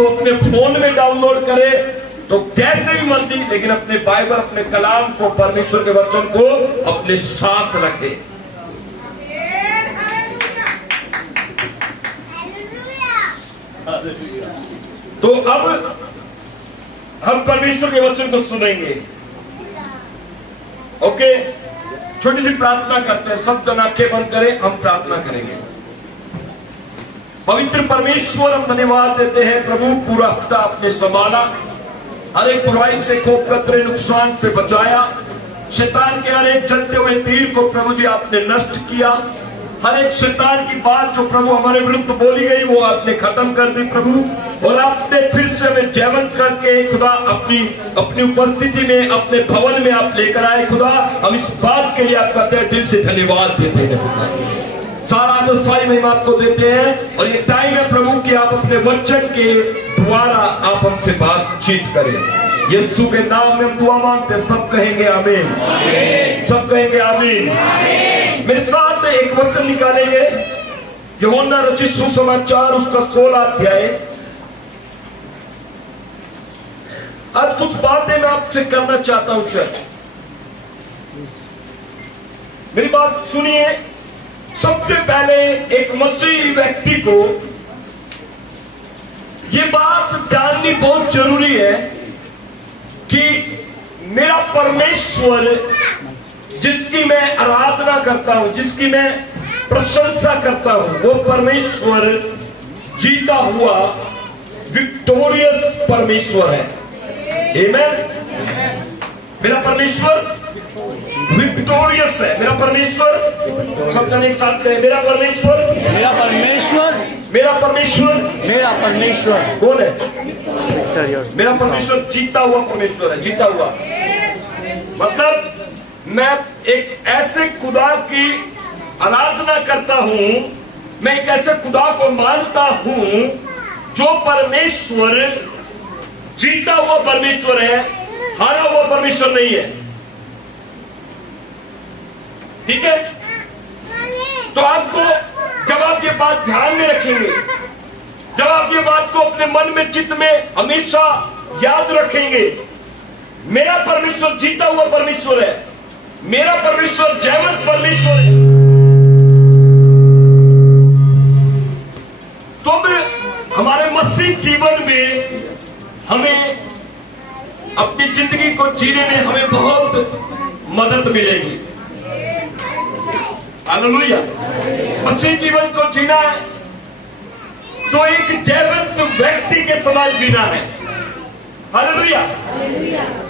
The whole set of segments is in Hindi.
तो अपने फोन में डाउनलोड करे, तो जैसे भी मर्जी, लेकिन अपने बाइबल, अपने कलाम को, परमेश्वर के वचन को अपने साथ रखे। तो अब हम परमेश्वर के वचन को सुनेंगे। ओके, छोटी सी प्रार्थना करते हैं, सब जन आंखें बंद करें, हम प्रार्थना करेंगे। पवित्र परमेश्वर, हम धन्यवाद देते हैं प्रभु, पूरा हफ्ता आपने संभाला, हर एक बुराई से, खूब कतरे नुकसान से बचाया, शैतान के हर एक चलते हुए तीर को प्रभु जी आपने नष्ट किया, हर एक शैतान की बात जो प्रभु हमारे विरुद्ध बोली गई वो आपने खत्म कर दी प्रभु, और आपने फिर से हमें जयवंत करके खुदा अपनी उपस्थिति में, अपने भवन में आप लेकर आए खुदा। हम इस बात के लिए आपका तहे दिल से धन्यवाद देते हैं खुदा, सारा आदर सारी महिमा आपको देते हैं। और ये टाइम है प्रभु कि आप अपने वचन के द्वारा आप हमसे बातचीत करें। यीशु के नाम में हम दुआ मांगते, सब कहेंगे आमीन, सब कहेंगे आमीन। मेरे साथ एक वचन निकालेंगे, यूहन्ना रचित सुसमाचार उसका 16 अध्याय। आज कुछ बातें मैं आपसे करना चाहता हूं चर्च, मेरी बात सुनिए। सबसे पहले एक मसीही व्यक्ति को ये बात जाननी बहुत जरूरी है कि मेरा परमेश्वर जिसकी मैं आराधना करता हूं, जिसकी मैं प्रशंसा करता हूं, वो परमेश्वर जीता हुआ विक्टोरियस परमेश्वर है। आमेन। मेरा परमेश्वर विक्टोरियस है, मेरा परमेश्वर, सब जन एक साथ कहें, मेरा परमेश्वर, मेरा परमेश्वर, मेरा परमेश्वर, मेरा परमेश्वर कौन है? मेरा परमेश्वर जीता हुआ परमेश्वर है, जीता हुआ मतलब मैं एक ऐसे खुदा की आराधना करता हूं, मैं एक ऐसे खुदा को मानता हूं जो परमेश्वर जीता हुआ परमेश्वर है, हारा हुआ परमेश्वर नहीं है। ठीक है? तो आपको, जब आप ये बात ध्यान में रखेंगे, जब आप ये बात को अपने मन में, चित्त में हमेशा याद रखेंगे, मेरा परमेश्वर जीता हुआ परमेश्वर है, मेरा परमेश्वर जयवंत परमेश्वर है, तो हमारे मसीह जीवन में हमें अपनी जिंदगी को जीने में हमें बहुत मदद मिलेगी। हालेलुया। मसीह जीवन को जीना है तो एक जयवंत व्यक्ति के समान जीना है। हालेलुया।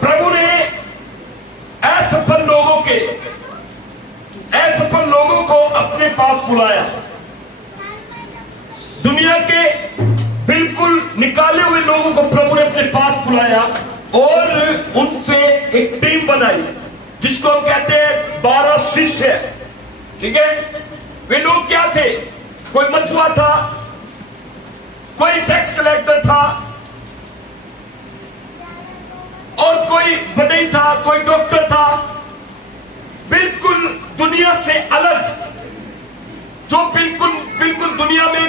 प्रभु ने असफल लोगों को अपने पास बुलाया, दुनिया के बिल्कुल निकाले हुए लोगों को प्रभु ने अपने पास बुलाया और उनसे एक टीम बनाई जिसको हम कहते हैं 12 शिष्य। ठीक है? वे लोग क्या थे? कोई मछुआ था, कोई टैक्स कलेक्टर था, और कोई बढ़ई था, कोई डॉक्टर था, बिल्कुल दुनिया से अलग, जो बिल्कुल दुनिया में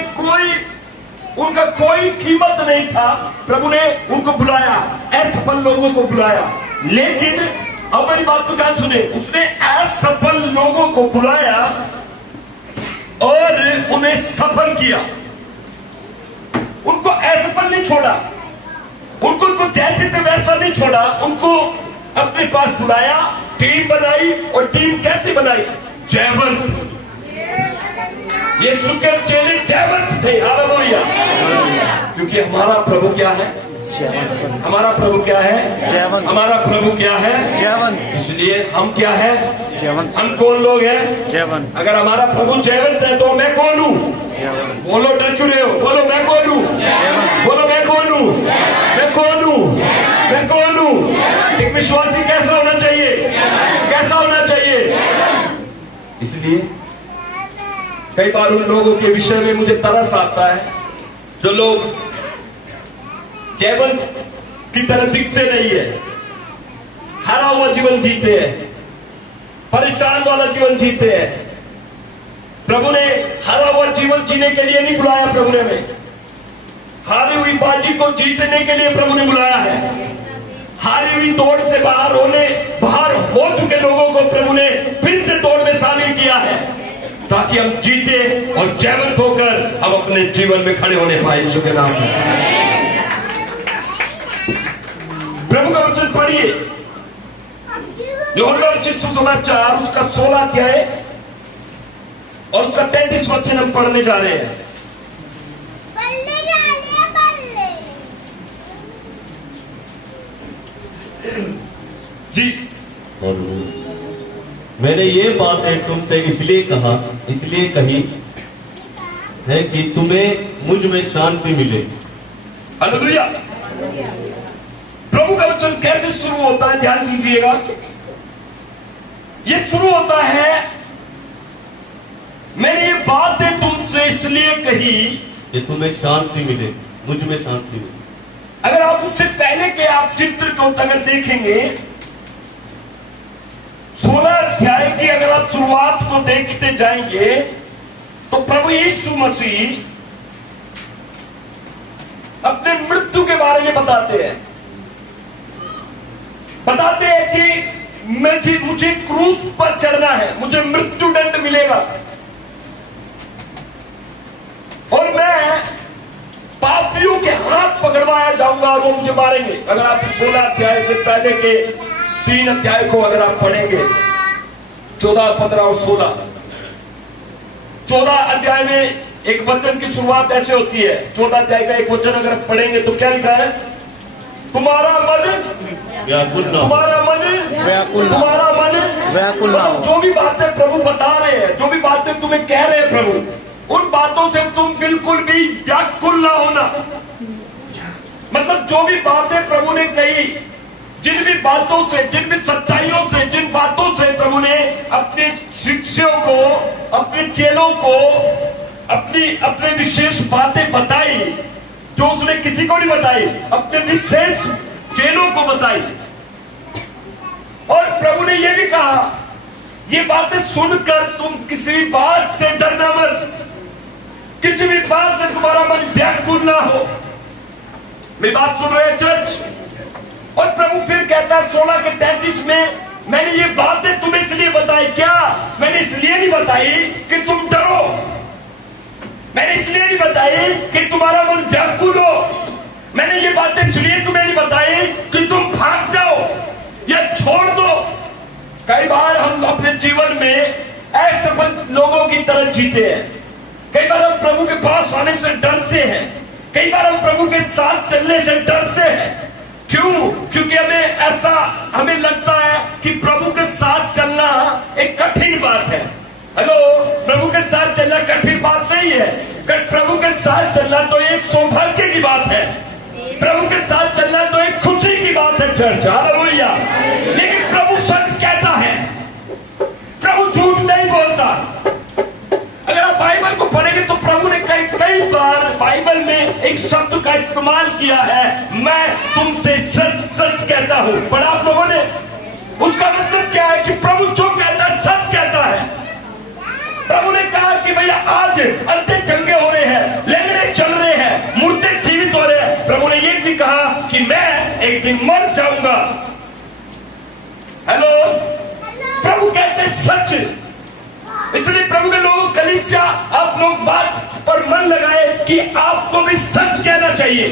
उनका कोई कीमत नहीं था। प्रभु ने उनको बुलाया, असफल लोगों को बुलाया। लेकिन अब मेरी बात को क्या सुने, उसने असफल लोगों को बुलाया और उन्हें सफल किया। उनको असफल नहीं छोड़ा, उनको जैसे थे वैसा नहीं छोड़ा, उनको अपने पास बुलाया, टीम बनाई। और टीम कैसे बनाई? जयवंत। यीशु के चेले जयवंत थे। हालेलुया। क्योंकि हमारा प्रभु क्या है? हमारा प्रभु क्या है? जयवंत। हमारा प्रभु क्या है? जयवंत। इसलिए हम क्या है? जयवंत। हम कौन लोग हैं? जयवंत। अगर हमारा प्रभु जयवंत है तो मैं कौन हूँ? बोलो, डर क्यों रहे हो? बोलो, मैं कौन हूँ? बोलो, मैं कौन हूँ? मैं कौन हूँ? मैं कौन हूँ? एक विश्वासी कैसा होना चाहिए? कैसा होना चाहिए? इसलिए कई बार उन लोगों के विषय में मुझे तरस आता है जो लोग जयवंत की तरह दिखते नहीं है, हारा हुआ जीवन जीते हैं, परेशान वाला जीवन जीते हैं। प्रभु ने हारा हुआ जीवन जीने के लिए नहीं बुलाया। प्रभु ने हमें हारी हुई बाजी को जीतने के लिए प्रभु ने बुलाया है। हारी हुई दौड़ से बाहर हो चुके लोगों को प्रभु ने फिर से दौड़ में शामिल किया है, ताकि हम जीते और जयवंत होकर हम अपने जीवन में खड़े होने पाए। यीशु के नाम में प्रभु का वचन पढ़िए, यूहन्ना रचित सुसमाचार उसका 16 अध्याय और उसका 33 वचन हम पढ़ने जा रहे हैं। जी, मैंने ये बातें तुमसे इसलिए कही है कि तुम्हें मुझ में शांति मिले। हालेलुया। प्रभु का वचन कैसे शुरू होता है, ध्यान दीजिएगा। ये शुरू होता है, मैंने ये बातें तुमसे इसलिए कही कि तुम्हें शांति मिले, मुझ में शांति मिले। अगर आप उससे पहले के आप चित्र को अगर देखेंगे, 16 अध्याय की अगर आप शुरुआत को देखते जाएंगे तो प्रभु यीशु मसीह अपने मृत्यु के बारे में बताते हैं कि मुझे क्रूस पर चढ़ना है, मुझे मृत्यु दंड मिलेगा और मैं पापियों के हाथ पकड़वाया जाऊंगा और वो मुझे मारेंगे। अगर आप 16 अध्याय से पहले के 3 अध्याय को अगर आप पढ़ेंगे, 14, 15 और 16, 14 अध्याय में एक वचन की शुरुआत ऐसे होती है। 14 अध्याय का एक वचन अगर पढ़ेंगे तो क्या लिखा है? तुम्हारा मन व्याकुल ना हो। मतलब जो भी बातें प्रभु बता रहे हैं, जो भी बातें तुम्हें कह रहे हैं प्रभु, उन बातों से तुम बिल्कुल भी व्याकुल ना होना। मतलब जो भी बातें प्रभु ने कही, जिन भी बातों से, जिन भी सच्चाइयों से, जिन बातों से प्रभु ने अपने शिष्यों को, अपने चेलों को अपने विशेष बातें बताई, जो उसने किसी को नहीं बताई, अपने विशेष चेलों को बताई। और प्रभु ने यह भी कहा, ये बातें सुनकर तुम किसी भी बात से डरना मत, किसी भी बात से तुम्हारा मन व्याकुल ना हो। मेरी बात सुन रहे हैं चर्च? और प्रभु फिर कहता है 16 के 33 में, मैंने ये बातें तुम्हें इसलिए बताई। क्या? मैंने इसलिए नहीं बताई कि तुम डरो, मैंने इसलिए नहीं बताई कि तुम्हारा मन व्याकुल हो, मैंने ये बातें इसलिए तुम्हें नहीं बताई कि तुम भाग जाओ या छोड़ दो। कई बार हम अपने जीवन में असफल लोगों की तरह जीते हैं। कई बार हम प्रभु के पास आने से डरते हैं, कई बार हम प्रभु के साथ चलने से डरते हैं। क्यों? क्योंकि हमें लगता है कि प्रभु के साथ चलना एक कठिन बात है। हेलो, प्रभु के साथ चलना कठिन बात नहीं है। प्रभु के साथ चलना तो एक सौभाग्य की बात है, प्रभु के साथ चलना तो एक खुशी की बात है चर्च। हालेलुया। लेकिन प्रभु सच कहता है, प्रभु झूठ नहीं बोलता। अगर आप बाइबल को पढ़ेंगे तो प्रभु ने कई बार बाइबल में एक शब्द का इस्तेमाल किया है, मैं तुमसे सच सच कहता हूं। पढ़ा आप लोगों ने? उसका मतलब क्या है कि प्रभु जो कहता है सच कहता है। प्रभु ने कहा कि भैया आज अंधे चंगे हो रहे हैं, लंगड़े चल रहे हैं, मुर्दे जीवित हो रहे हैं। प्रभु ने ये भी कहा कि मैं एक दिन मर जाऊंगा। हेलो, प्रभु कहते सच। इसलिए प्रभु के लोग, कलीसिया, आप लोग बात पर मन लगाए कि आपको भी सच कहना चाहिए।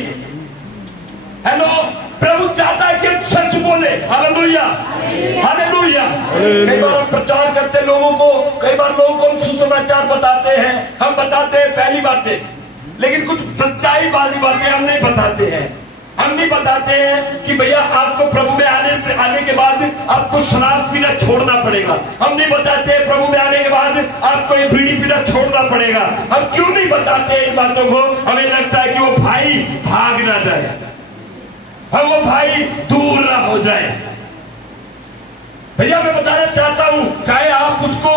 हेलो, प्रभु चाहता है कि हम सच बोले। Hallelujah, hallelujah. कई बार हम प्रचार करते लोगों को, कई बार लोगों को हम सुसमाचार बताते हैं, हम बताते हैं पहली बातें, लेकिन कुछ सच्चाई वाली बातें हम नहीं बताते हैं। हम नहीं बताते हैं कि भैया आपको प्रभु में आने के बाद आपको शराब पीना छोड़ना पड़ेगा। हम नहीं बताते हैं प्रभु में आने के बाद आपको ये बीड़ी पीना छोड़ना पड़ेगा। हम क्यों नहीं बताते इन बातों को? हमें लगता है कि वो भाई भाग ना जाए, हम वो भाई दूर ना हो जाए। भैया मैं बताना चाहता हूं, चाहे आप उसको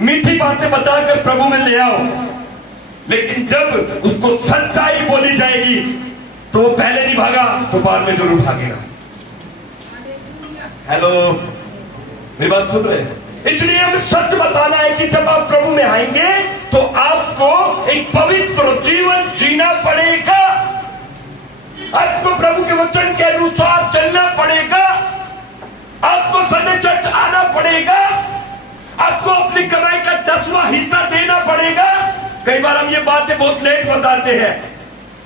मीठी बातें बताकर प्रभु में ले आओ, लेकिन जब उसको सच्चाई बोली जाएगी तो वो पहले नहीं भागा तो बाद में जरूर भागेगा। हेलो, मेरी बात सुन रहे हैं? इसलिए हमें सच बताना है कि जब आप प्रभु में आएंगे तो आपको एक पवित्र जीवन जीना पड़ेगा, आपको प्रभु के वचन के अनुसार चलना पड़ेगा, आपको संडे चर्च आना पड़ेगा, आपको अपनी कमाई का 10वां हिस्सा देना पड़ेगा। कई बार हम ये बातें बहुत लेट बताते हैं,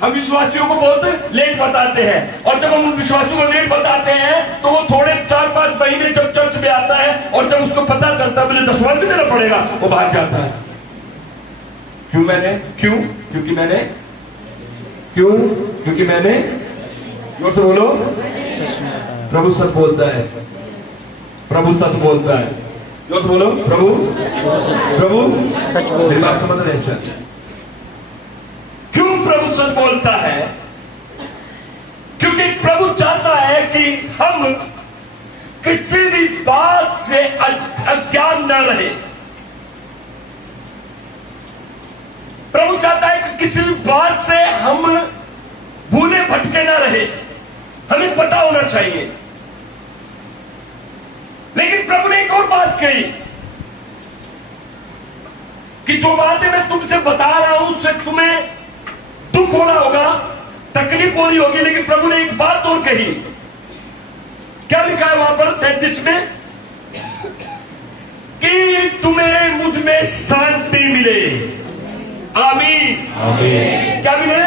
हम विश्वासियों को बहुत लेट बताते हैं, और जब हम उन विश्वासियों को लेट बताते हैं तो वो थोड़े 4-5 महीने जब चर्च में आता है और जब उसको पता चलता है मुझे 10वां भी देना पड़ेगा, वो भाग जाता है। क्योंकि मैंने जोर से बोलो, प्रभु सच बोलता है, प्रभु सच बोलता है। जोर से बोलो, प्रभु सच बोलता है। मेरी बात समझ रहे हैं चर्च? क्यों प्रभु सच बोलता है? क्योंकि प्रभु चाहता है कि हम किसी भी बात से अज्ञान न रहे। प्रभु चाहता है कि किसी भी बात से हम भूले भटके ना रहे, हमें पता होना चाहिए। लेकिन प्रभु ने एक और बात कही कि जो बातें मैं तुमसे बता रहा हूं उससे तुम्हें दुख होना होगा, तकलीफ होनी होगी, लेकिन प्रभु ने एक बात और कही। क्या लिखा है वहां पर 33 में? कि तुम्हें मुझ में शांति मिले। आमीन। क्या मिले?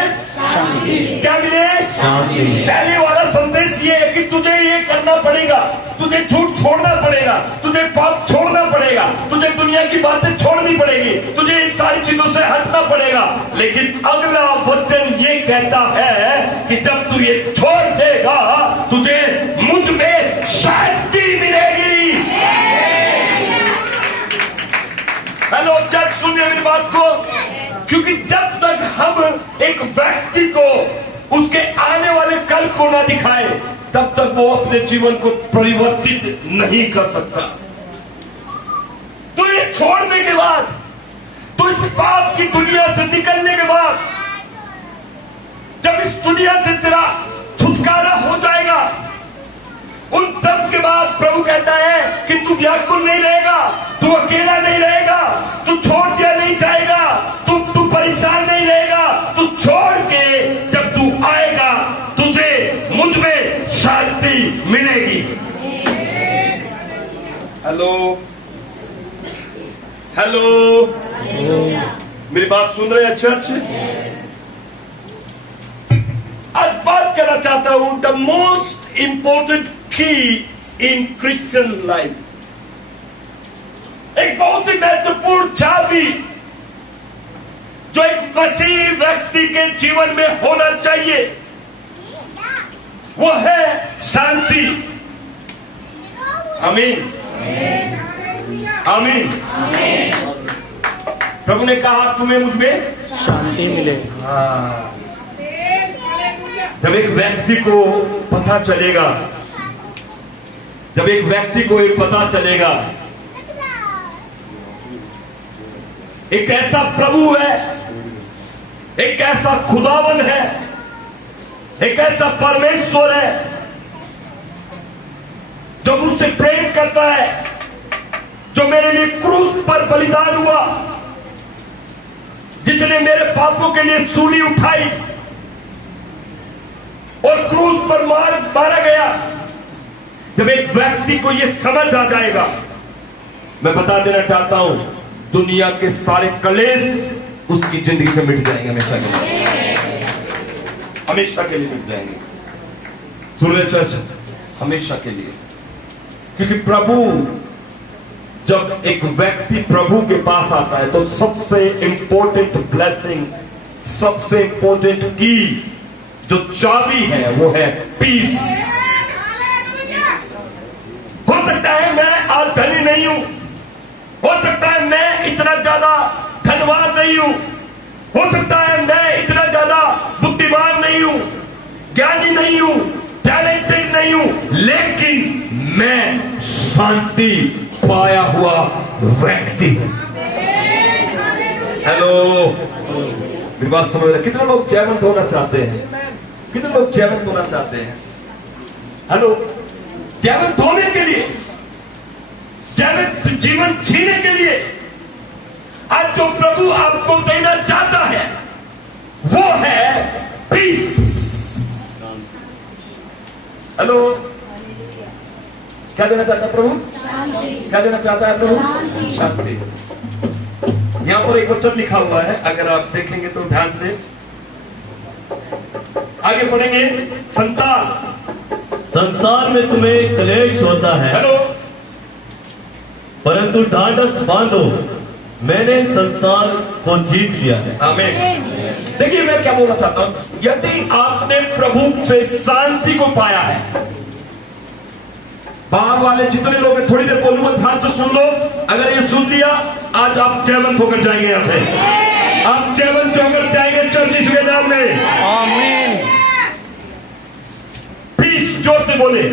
शांति। क्या मिले? शांति। पहले वाला संदेश ये है कि तुझे ये करना पड़ेगा, तुझे झूठ छोड़ना पड़ेगा, तुझे पाप छोड़ना पड़ेगा, तुझे दुनिया की बातें छोड़नी पड़ेगी, तुझे इस सारी चीजों से हटना पड़ेगा। लेकिन अगला वचन ये कहता है कि जब तू ये छोड़ देगा तुझे मुझ में शांति मिलेगी। हेलो चर्च, सुनिए मेरी बात को, क्योंकि जब तक हम एक व्यक्ति को उसके आने वाले कल को ना दिखाए तब तक वो अपने जीवन को परिवर्तित नहीं कर सकता। तो ये छोड़ने के बाद, तो इस पाप की दुनिया से निकलने के बाद, जब इस दुनिया से तेरा छुटकारा हो जाएगा, उन सब के बाद प्रभु कहता है कि तू व्याकुल नहीं रहेगा, तू अकेला नहीं रहेगा, तू छोड़ दिया नहीं जाएगा, तू परेशान नहीं रहेगा, तू छोड़ के जब तू आएगा तुझे मुझ में शांति मिलेगी। हेलो, मेरी बात सुन रहे हैं चर्च? आज बात करना चाहता हूं द मोस्ट इंपॉर्टेंट की इन क्रिश्चियन लाइफ, एक बहुत ही महत्वपूर्ण चाबी जो एक मसीही व्यक्ति के जीवन में होना चाहिए, वो है शांति। आमीन, आमीन। प्रभु ने कहा तुम्हें मुझ में शांति मिले। जब एक व्यक्ति को पता चलेगा, जब एक व्यक्ति को ये पता चलेगा एक ऐसा प्रभु है, एक ऐसा खुदावन है, एक ऐसा परमेश्वर है जो मुझसे प्रेम करता है, जो मेरे लिए क्रूस पर बलिदान हुआ, जिसने मेरे पापों के लिए सूली उठाई और क्रूस पर मारा गया। जब एक व्यक्ति को यह समझ आ जाएगा, मैं बता देना चाहता हूं, दुनिया के सारे कलेश उसकी जिंदगी से मिट जाएंगे, हमेशा के लिए, हमेशा के लिए मिट जाएंगे। सुन रहे चर्च? हमेशा के लिए। क्योंकि प्रभु, जब एक व्यक्ति प्रभु के पास आता है तो सबसे इंपॉर्टेंट ब्लेसिंग, सबसे इंपॉर्टेंट की जो चाबी है वो है पीस। हो सकता है मैं आज धनी नहीं हूं, हो सकता है मैं इतना ज्यादा धनवान नहीं हूं, हो सकता है मैं इतना ज्यादा बुद्धिमान नहीं हूं, ज्ञानी नहीं हूं, टैलेंटेड नहीं हूं, लेकिन मैं शांति पाया हुआ व्यक्ति हूं। हेलो, मेरी बात समझ रहे? कितने लोग जयवंत होना चाहते हैं? कितने लोग जयवंत होना चाहते हैं? हेलो, जयवंत होने के लिए, जीवित जीवन जीने के लिए आज जो प्रभु आपको देना चाहता है वो है पीस। हेलो, क्या देना चाहता है प्रभु? क्या देना चाहता है प्रभु? शांति। यहां पर एक वचन लिखा हुआ है, अगर आप देखेंगे तो ध्यान से आगे पढ़ेंगे। संसार में तुम्हें क्लेश होता है, हेलो, परंतु ढाढ़स बांधो, मैंने संसार को जीत लिया है। आमीन। देखिए मैं क्या बोलना चाहता हूं, यदि आपने प्रभु से शांति को पाया है, बाहर वाले जितने लोग हैं, थोड़ी देर बोलूंगा, ध्यान से सुन लो। अगर ये सुन लिया, आज आप जयवंत होकर जाएंगे। यहां से आप जयवंत होकर जाएंगे चर्च यीशु के नाम में। आमीन। पीस, जोर से बोले,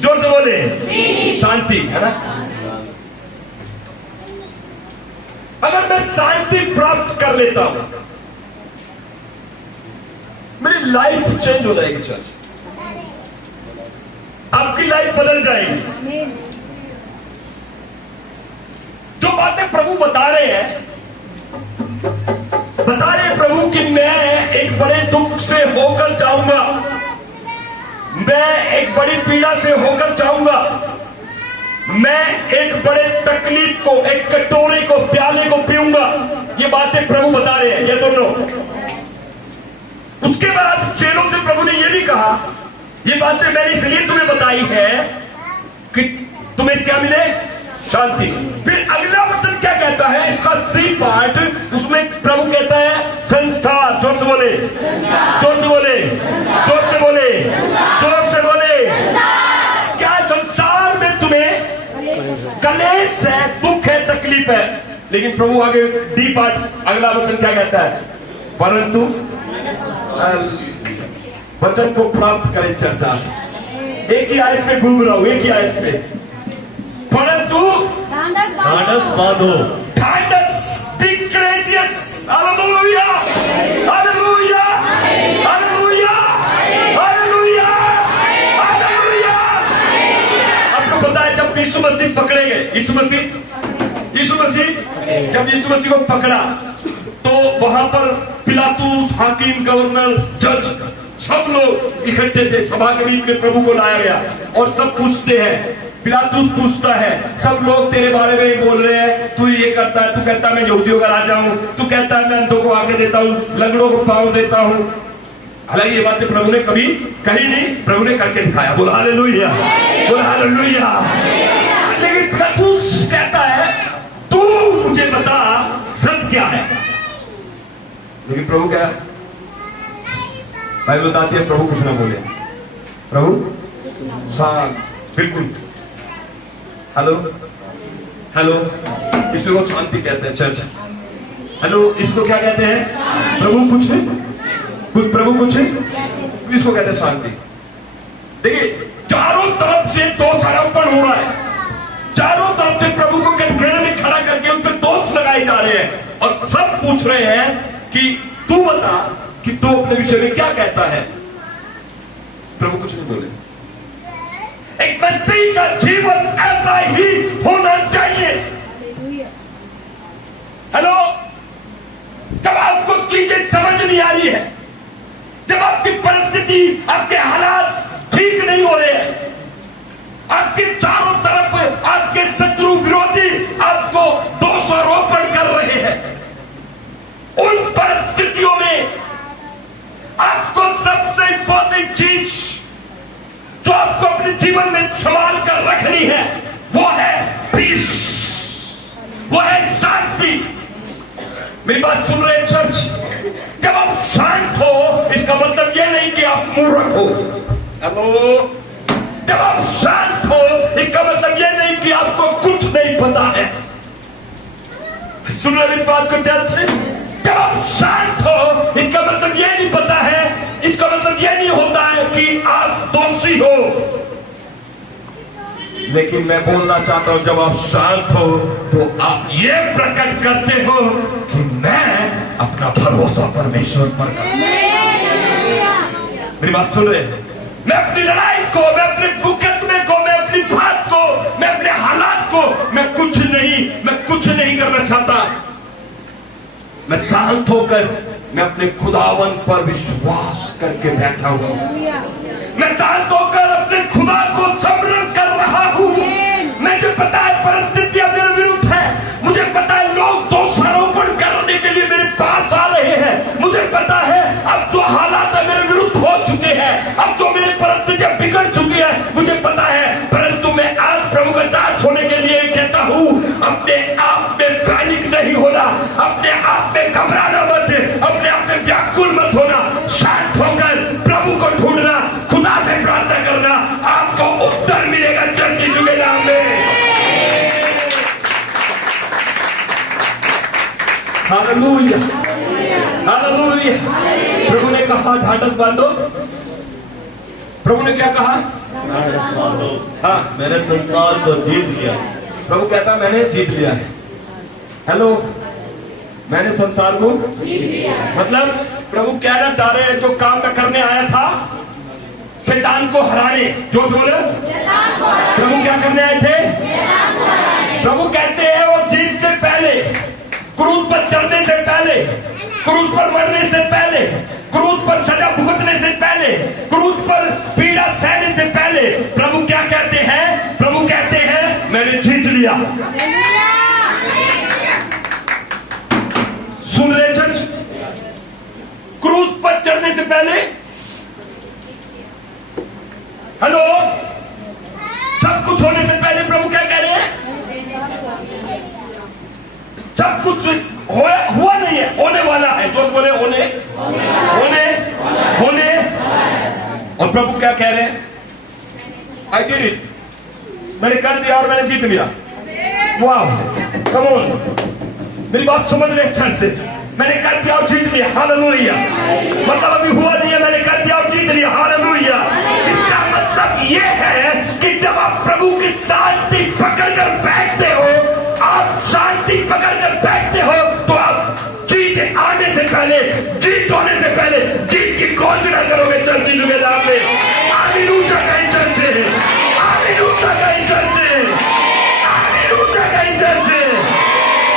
जोर से बोले, शांति, है ना? अगर मैं शांति प्राप्त कर लेता हूं, मेरी लाइफ चेंज हो जाएगी चर्च, आपकी लाइफ बदल जाएगी। जो बातें प्रभु बता रहे हैं प्रभु कि मैं एक बड़े दुख से होकर जाऊंगा, मैं एक बड़ी पीड़ा से होकर जाऊंगा, मैं एक बड़े तकलीफ को, एक कटोरे को, प्याले को पीऊंगा, ये बातें प्रभु बता रहे हैं। ये दोनों। उसके बाद चेलों से प्रभु ने यह भी कहा, ये बातें मैंने इसलिए तुम्हें बताई है कि तुम्हें क्या मिले? शांति। फिर अगला वचन क्या कहता है, इसका सी पार्ट, उसमें प्रभु कहता है संसार। जोर से बोले, जोर से बोले, जोर से बोले, जोर से बोले। क्या संसार में तुम्हें कलेश है, दुख है, तकलीफ है? लेकिन प्रभु आगे डी पार्ट, अगला वचन क्या कहता है? परंतु वचन को प्राप्त करें चर्चा। एक ही आयत पे घूम रहा हूं, एक ही आयत पे। परंतु ढाढ़स बांधो, be courageous. Hallelujah, hallelujah, hallelujah, hallelujah, hallelujah. आपको पता है जब यीशु मसीह पकड़े गए, यीशु मसीह जब यीशु मसीह को पकड़ा तो वहां पर पिलातुस, हाकिम, गवर्नर, जज, सब लोग इकट्ठे थे। सभा के बीच में प्रभु को लाया गया और सब पूछते हैं। पिलातुस पूछता है, सब लोग तेरे बारे में बोल रहे हैं, तू ये करता है, तू कहता है मैं यहूदियों का राजा हूं, तू कहता है मैं अंधों को आंखें देता हूं, लंगड़ों को पांव देता हूं। हालांकि ये बातें प्रभु ने कभी कही नहीं, प्रभु ने करके दिखाया। बोल हालेलुया, बोल हालेलुया। लेकिन पिलातुस कहता है तू मुझे बता सच क्या है। लेकिन प्रभु क्या, बाइबल बताती है प्रभु कुछ ना बोले। प्रभु शांत, बिल्कुल। हेलो, हेलो, इसको शांति कहते हैं चर्च। हेलो, इसको क्या कहते हैं? प्रभु कुछ है, प्रभु कुछ है, इसको कहते हैं शांति। देखिए चारों तरफ से दोष आरोपण हो रहा है, चारों तरफ से प्रभु को कटघरे में खड़ा करके उस पर दोष लगाए जा रहे हैं और सब पूछ रहे हैं कि तू बता कि तू अपने विषय में क्या कहता है। प्रभु कुछ नहीं बोले। एक व्यक्ति का जीवन ऐसा ही होना चाहिए। हेलो, जब आपको चीजें समझ नहीं आ रही है, जब आपकी परिस्थिति, आपके हालात ठीक नहीं हो रहे हैं, आपके चारों तरफ आपके शत्रु विरोधी आपको दोषारोपण कर रहे हैं, उन परिस्थितियों में आपको सबसे इंपॉर्टेंट चीज जो आपको अपने जीवन में संभाल कर रखनी है वो है पीस, वो है शांति। मेरी बात सुन रहे चर्च? जब आप शांत हो इसका मतलब यह नहीं कि आप मूर्ख हो। हेलो, जब आप शांत हो इसका मतलब यह नहीं कि आपको कुछ नहीं पता है। सुन रहे इस बात को चर्च? जब आप शांत हो इसका मतलब यह नहीं पता है, इसका मतलब यह नहीं होता है कि आप दोषी हो। लेकिन मैं बोलना चाहता हूं, जब आप शांत हो तो आप ये प्रकट करते हो कि मैं अपना भरोसा परमेश्वर पर करता हूं। मेरी बात सुन रहे? मैं अपनी लड़ाई को, मैं अपने मुकदमे को, मैं अपनी बात को, मैं अपने हालात को चाहता, मैं शांत होकर मैं अपने खुदावन पर विश्वास करके बैठा हूं। मैं शांत होकर अपने खुदा को समरण कर रहा हूं। मुझे पता है परिस्थितियां मेरे विरुद्ध है, मुझे पता है लोग दोषारोपण करने के लिए मेरे पास आ रहे हैं, मुझे पता है अब जो हालात मेरे विरुद्ध हो चुके हैं, अब जो मेरी परिस्थितियां बिगड़ चुकी है, मुझे पता है। परंतु मैं आज प्रभु का दास होने के लिए कहता हूं, अपने आप में पैनिक नहीं होना, अपने आप में घबराना मत, अपने आप में व्याकुल मत होना, शांत होकर प्रभु को ढूंढना, खुदा से प्रार्थना करना, आपको उत्तर मिलेगा जल्दी जुगे नाम में। Hallelujah, hallelujah. प्रभु ने कहा ढाढ़स बांधो। प्रभु ने क्या कहा? हाँ, मैंने संसार को जीत लिया। प्रभु कहता मैंने जीत लिया है। हेलो, मैंने संसार को जीत लिया। मतलब प्रभु कहना चाह रहे हैं जो काम मैं करने आया था शैतान को हराने। जो बोले प्रभु क्या करने आए थे? प्रभु कहते हैं वो जीत से पहले, क्रूस पर चढ़ने से पहले, क्रूस पर मरने से पहले, क्रूस पर सजा भुगतने से पहले, क्रूस पर पीड़ा सहने से पहले प्रभु क्या कहते हैं? प्रभु कहते हैं मैंने जीत लिया। सुन ले चर्च, क्रूस पर चढ़ने से पहले, हेलो, सब कुछ होने से पहले प्रभु क्या कह रहे हैं? सब कुछ हुआ नहीं है, होने वाला है। जो बोले होने होने होने। और प्रभु क्या कह रहे हैं? आई डिड इट, मैंने कर दिया और मैंने जीत लिया। वाह, कम ऑन, मेरी बात समझ रहे अच्छे से। मैंने कर दिया और जीत लिया। हालेलुया। मतलब अभी हुआ नहीं है, मैंने कर दिया और जीत लिया। हालेलुया। इसका मतलब ये है कि जब आप प्रभु की शांति पकड़कर बैठते हो, आप शांति पकड़कर बैठते हो, तो आप जीत आने से पहले, जीत होने से पहले जीत की घोषणा करोगे। चर्ची जुगे नाम में हालेलुया कहीं चर्चे, हालेलुया कहीं चर्चे, हालेलुया कहीं चर्चे।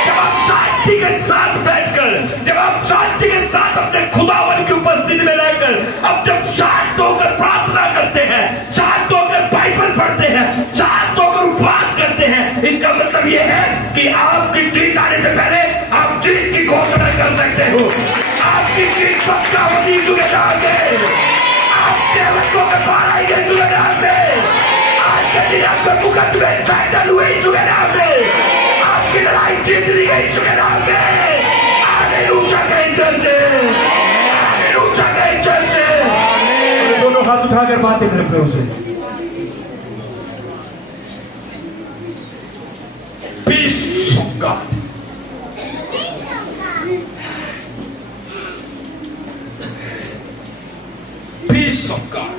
जब आप शांति के साथ बैठकर, जब आप शांति के साथ अपने खुदावन की उपस्थिति में रहकर, अब जब शांत होकर प्रार्थना करते हैं, शांत होकर बाइबल पढ़ते हैं, शांत होकर उपवास करते हैं, इसका मतलब यह है कि आपकी जीत आने से पहले आप जीत की घोषणा कर सकते हो। आपकी जीत पक्का होगी जुगेदार में, आप सेवकों के द्वारा ही गई जुगेदार में, आज के दिन आपके मुकदमे फाइनल हुए जुगेदार में, आपकी लड़ाई जीत ली गई जुगेदार में। हालेलुया कहीं चलते, हालेलुया कहीं चलते। दोनों हाथ उठाकर बातें करते हैं उसे। Peace of God. Peace of God.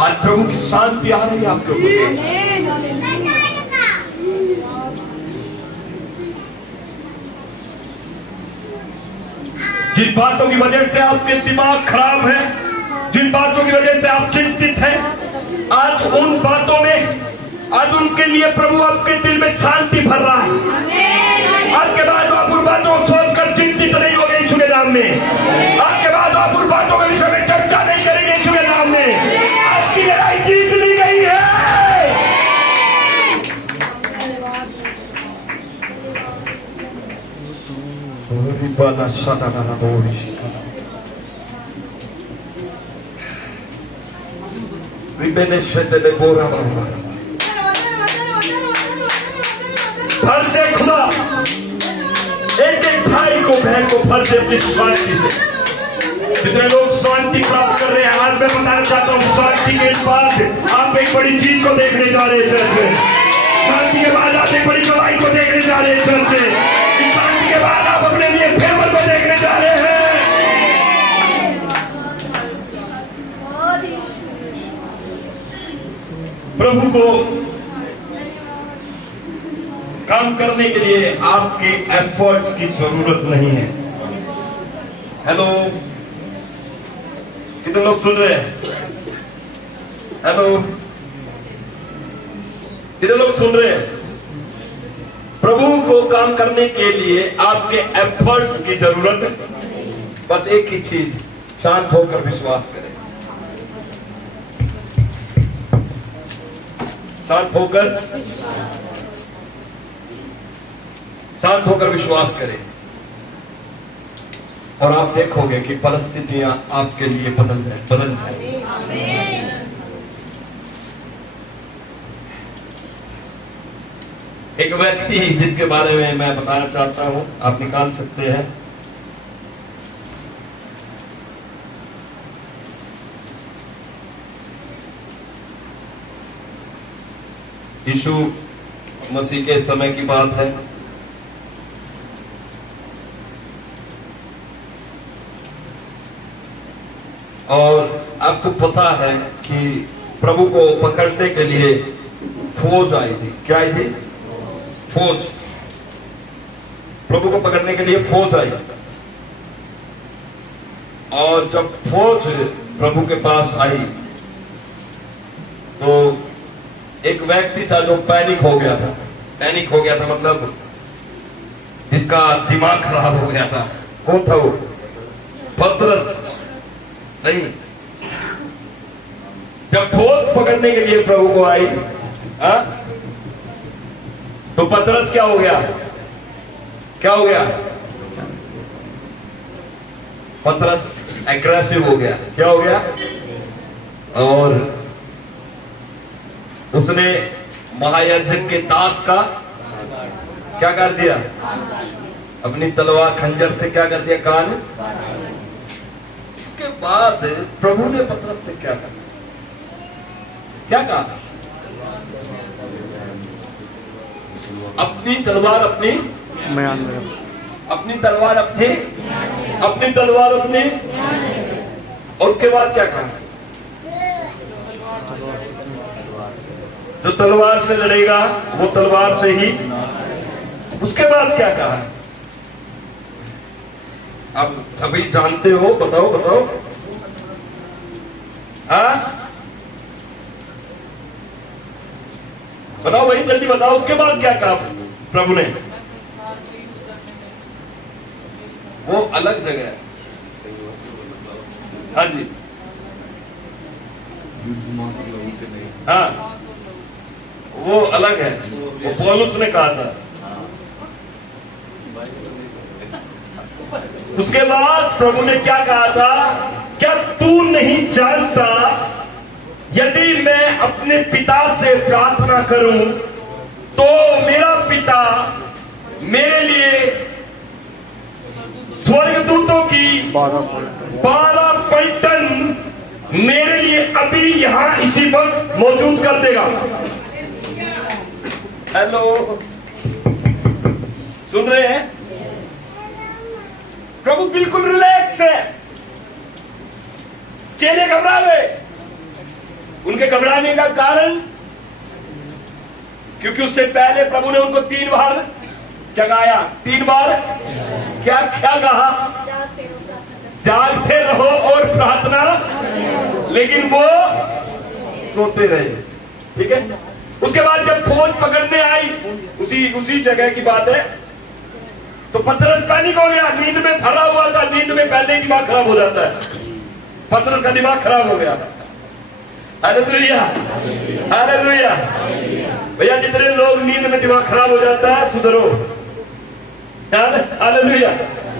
आज प्रभु की शांति आ रही है आप लोगों को। जिन बातों की वजह से आपके दिमाग खराब है, जिन बातों की वजह से आप चिंतित हैं, आज उन बातों में, आज उनके लिए प्रभु आपके दिल में शांति भर रहा है। आज के बाद आप उन बातों को सोचकर चिंतित नहीं होंगे यीशु के नाम में। आज के बाद आप उन बातों के विषय में चर्चा नहीं करेंगे यीशु के नाम में। आज की लड़ाई जीत ली गई है। भर दे खुदा एक एक भाई को, बहन को भर दे अपनी शांति से। जितने लोग शांति प्राप्त कर रहे हैं, आज मैं बताना चाहता हूँ शांति के बाद आप एक बड़ी चीज को देखने जा रहे हैं चर्च। शांति के बाद आप एक बड़ी गवाही को देखने जा रहे हैं चर्च। शांति के बाद आप अपने लिए फेवर को देखने जा रहे हैं। प्रभु को काम करने के लिए आपके एफर्ट्स की जरूरत नहीं है। हेलो, कितने लोग सुन रहे हैं? हेलो, कितने लोग सुन रहे हैं? प्रभु को काम करने के लिए आपके एफर्ट्स की जरूरत है। बस एक ही चीज, शांत होकर विश्वास करें। शांत होकर विश्वास करें और आप देखोगे कि परिस्थितियां आपके लिए बदल जाएंगी। एक व्यक्ति जिसके बारे में मैं बताना चाहता हूं, आप निकाल सकते हैं। यीशु मसीह के समय की बात है। और आपको पता है कि प्रभु को पकड़ने के लिए फौज आई थी। क्या आई थी? फौज। प्रभु को पकड़ने के लिए फौज आई। और जब फौज प्रभु के पास आई तो एक व्यक्ति था जो पैनिक हो गया था। पैनिक हो गया था मतलब जिसका दिमाग खराब हो गया था। कौन था वो? पतरस। सही। जब फौज पकड़ने के लिए प्रभु को आई तो पतरस क्या हो गया? क्या हो गया? पतरस एग्रेसिव हो गया। क्या हो गया? और उसने महायाजक के दास का क्या कर दिया? अपनी तलवार खंजर से क्या कर दिया? कान। इसके बाद प्रभु ने पतरस से क्या कहा? क्या कहा? अपनी तलवार अपनी तलवार अपनी तलवार अपनी। और उसके बाद क्या कहा? जो तलवार से लड़ेगा वो तलवार से ही। उसके बाद क्या कहा? आप सभी जानते हो। बताओ बताओ। बताओ भाई, जल्दी बताओ। उसके बाद क्या कहा प्रभु ने? वो अलग जगह है। हाँ जी, हाँ, वो अलग है। वो पौलुस ने कहा था। उसके बाद प्रभु ने क्या कहा था? क्या तू नहीं जानता यदि मैं अपने पिता से प्रार्थना करूं तो मेरा पिता मेरे लिए स्वर्गदूतों की 12 पलटन मेरे लिए अभी यहां इसी वक्त मौजूद कर देगा। हेलो, सुन रहे हैं? प्रभु बिल्कुल रिलैक्स है। चेले घबरा गए। उनके घबराने का कारण क्योंकि उससे पहले प्रभु ने उनको 3 बार जगाया। 3 बार क्या क्या कहा? जागते रहो और प्रार्थना। लेकिन वो सोते रहे। ठीक है। उसके बाद जब फौज पकड़ने आई, उसी जगह की बात है, तो पतरस पैनिक हो गया। नींद में भरा हुआ था। नींद में पहले ही दिमाग खराब हो जाता है। पतरस का दिमाग खराब हो गया। Hallelujah, hallelujah. भैया, जितने लोग नींद में दिमाग खराब हो जाता है, सुधरो। हालेलुया।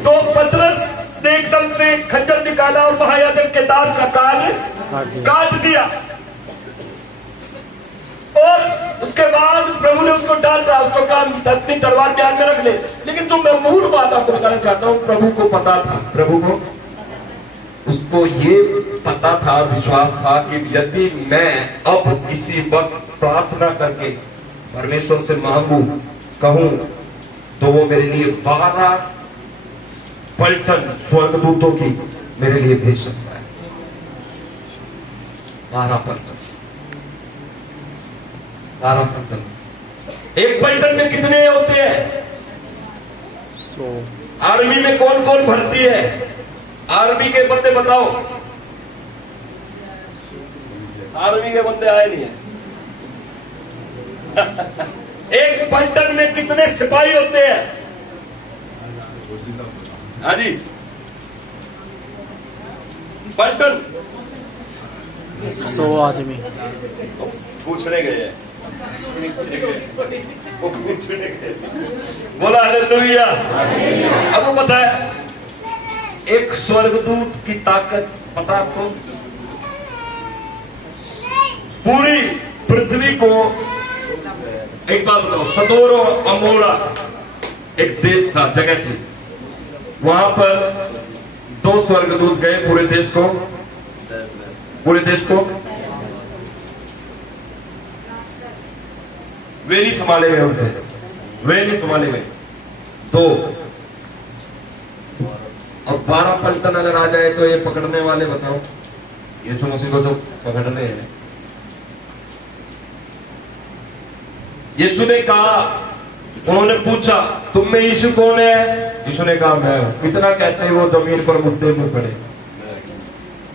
तो पतरस ने एकदम से खंजर निकाला और महायाजक के दास का कान काट दिया। और उसके बाद प्रभु ने उसको डांटा। उसको कहा अपनी तलवार ध्यान में रख ले। लेकिन जो मैं मूल बात आपको बताना चाहता हूं, प्रभु को पता था। प्रभु को उसको ये पता था, विश्वास था कि यदि मैं अब इसी वक्त प्रार्थना करके परमेश्वर से मांगू, कहूं, तो वो मेरे लिए 12 पलटन स्वर्गदूतों की मेरे लिए भेज सकता है। 12 पलटन। 12 पलटन। एक पलटन में कितने होते हैं? आर्मी में कौन कौन भर्ती है? आर्मी के बंदे बताओ। आर्मी के बंदे आए नहीं है। एक पलटन में कितने सिपाही होते हैं? हाँ जी, पलटन 100 आदमी। पूछने गए हैं, वो पूछने गए। बोला हालेलुया। अब वो बताया एक स्वर्गदूत की ताकत पता आपको? पूरी पृथ्वी को, एक बात बताओ, सदोर और अमोरा एक देश था, जगह थी, वहां पर 2 स्वर्गदूत गए पूरे देश को, वे नहीं संभाले गए उनसे, वे नहीं संभाले गए 2। अब 12 पलटन अगर आ जाए तो ये पकड़ने वाले बताओ, यीशु मसीह को तो पकड़ने हैं। यीशु ने कहा, उन्होंने पूछा तुम में यीशु कौन है? यीशु ने कहा मैं हूं। इतना कहते हैं वो जमीन पर मुद्दे मुंह पड़े।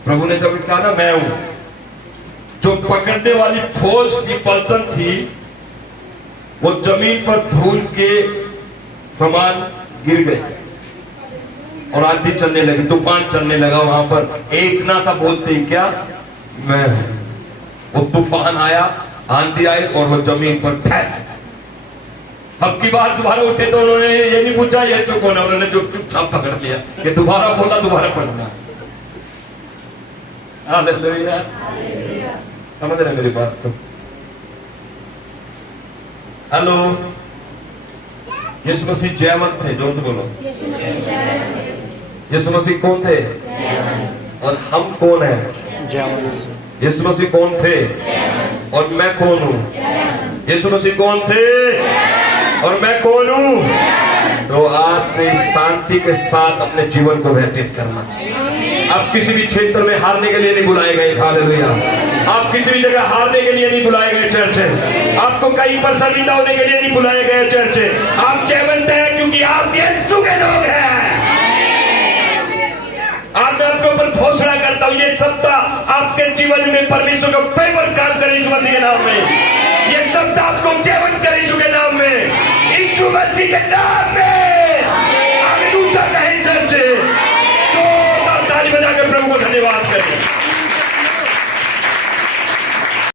प्रभु ने जब कहा ना मैं हूं, जो पकड़ने वाली फौज की पलटन थी वो जमीन पर धूल के समान गिर गए और आंधी चलने लगी, तूफान चलने लगा। वहां पर एक ना सा बोलते ही क्या, मैं हूं। वो तूफान आया, आंधी आई और वो जमीन पर ठहर। अब की बार दोबारा उठे तो उन्होंने ये नहीं पूछा यीशु कौन है, उन्होंने जो चुपचाप पकड़ लिया कि दोबारा बोला दोबारा पढ़ना। हालेलुया, समझ रहे मेरी बात को? हेलो, यीशु मसीह जयवंत थे, जोर से बोलो। यीशु मसीह कौन थे और हम कौन हैं? जयवंत। यीशु मसीह कौन थे और मैं कौन हूं? यीशु मसीह कौन थे और मैं कौन हूं? तो आज से शांति के साथ अपने जीवन को व्यतीत करना। आप किसी भी क्षेत्र में हारने के लिए नहीं बुलाए गए। हालेलुया। आप किसी भी जगह हारने के लिए नहीं बुलाए गए चर्च। आपको कहीं पर शर्मिंदा होने के लिए नहीं बुलाए गए चर्च। आप जयवंत हैं क्योंकि आप यीशु के लोग हैं। आज मैं आपके ऊपर घोषणा करता हूं, ये सप्ताह आपके जीवन में परमेश्वर का फेवर काम करे यीशु मसीह के नाम में। ये सप्ताह आपको जयवंत करे यीशु के नाम में, यीशु मसीह के नाम में। हालेलुया कहें चर्च, तो ताली बजा के प्रभु को धन्यवाद करें।